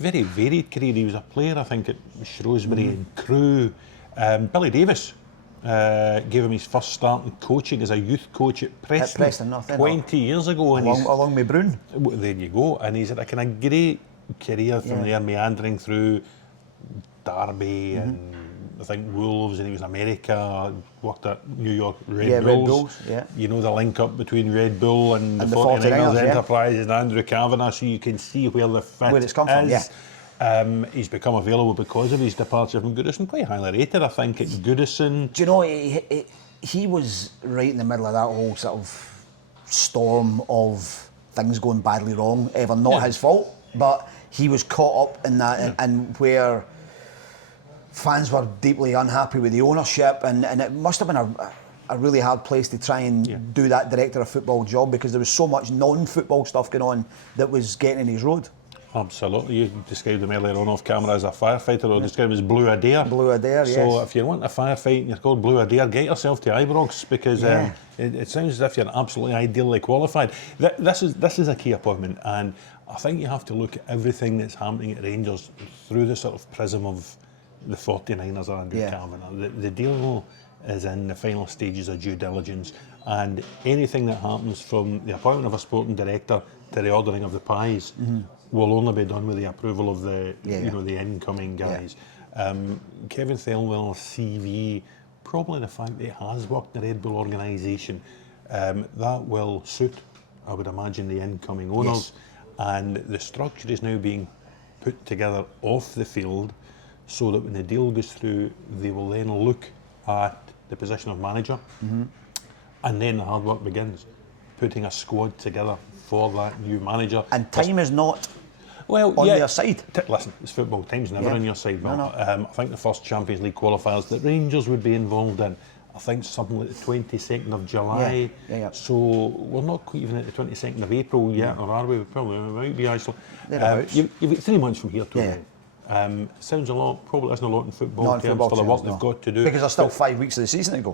very varied career. He was a player, I think, at Shrewsbury and Crewe. Billy Davis gave him his first start in coaching as a youth coach at Preston, 20 years ago. Along with Brown. There you go. And he's had a kind of great career from there, meandering through Derby and I think Wolves, and he was in America, worked at New York Red Bulls. You know the link up between Red Bull and the 49ers Enterprises and Andrew Kavanagh, so you can see where the fit it's come from, he's become available because of his departure from Goodison, quite highly rated, I think, at Goodison. Do you know, he was right in the middle of that whole sort of storm of things going badly wrong, ever not his fault, but he was caught up in that, and where fans were deeply unhappy with the ownership, and it must have been a really hard place to try and do that director of football job, because there was so much non-football stuff going on that was getting in his road. Absolutely. You described him earlier on off camera as a firefighter, or described him as Blue Adair. Blue Adair, yes. So if you want a firefight and you're called Blue Adair, get yourself to Ibrox, because it sounds as if you're absolutely ideally qualified. This is a key appointment, and I think you have to look at everything that's happening at Rangers through the sort of prism of the 49ers or Andrew Kavanagh. The deal is in the final stages of due diligence, and anything that happens from the appointment of a sporting director to the ordering of the pies will only be done with the approval of the the incoming guys. Kevin Thelwell's CV, probably the fact that he has worked in the Red Bull organisation, that will suit, I would imagine, the incoming owners, and the structure is now being put together off the field, so that when the deal goes through, they will then look at the position of manager, and then the hard work begins, putting a squad together for that new manager. And time is not on their side. Listen, it's football, time's never on your side. But I think the first Champions League qualifiers that Rangers would be involved in, I think something like the 22nd of July. So we're not quite even at the 22nd of April yet, or are we? We probably might be, actually. You've got 3 months from here to sounds a lot, probably isn't a lot in football terms for the work they've got to do. Because there's still 5 weeks of the season to go.